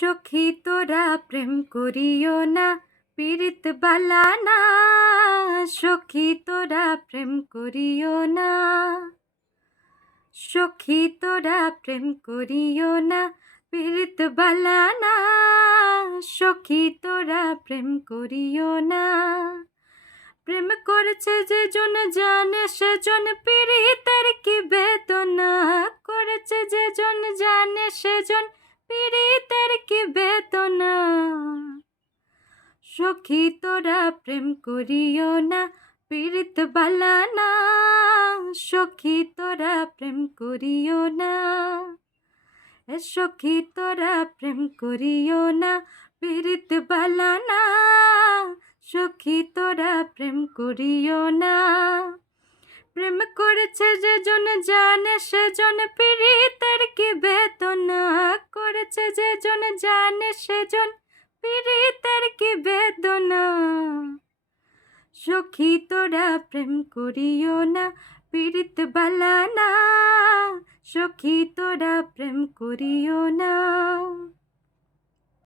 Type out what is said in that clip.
সখী তোরা প্রেম করিও না, পীড়িত বালা না। সখী তোরা প্রেম করিও না, সখী তোরা প্রেম করিও না, পীড়িত বালা না। সখী তোরা প্রেম করিও না। প্রেম করেছে যে জন জানে সেজন পীড়িতের কি বেদনা। করেছে যে জন জানে সেজন পীড়িতের কি বেদনা। সখী তোরা প্রেম করিও না, পীড়িত বালা না। সখী তোরা প্রেম করিও না, সখী তোরা প্রেম করিও না, পীড়িত বালা না। সখী তোরা প্রেম করিও না। প্রেম করেছে যে জন জানে সেজন পীড়িতের কি বেদনা। করেছে যে জন জানে সেজন পীড়িতের কি বেদনা। সখী তোরা প্রেম করিও না, পীড়িত বালা না। সখী তোরা প্রেম করিও না।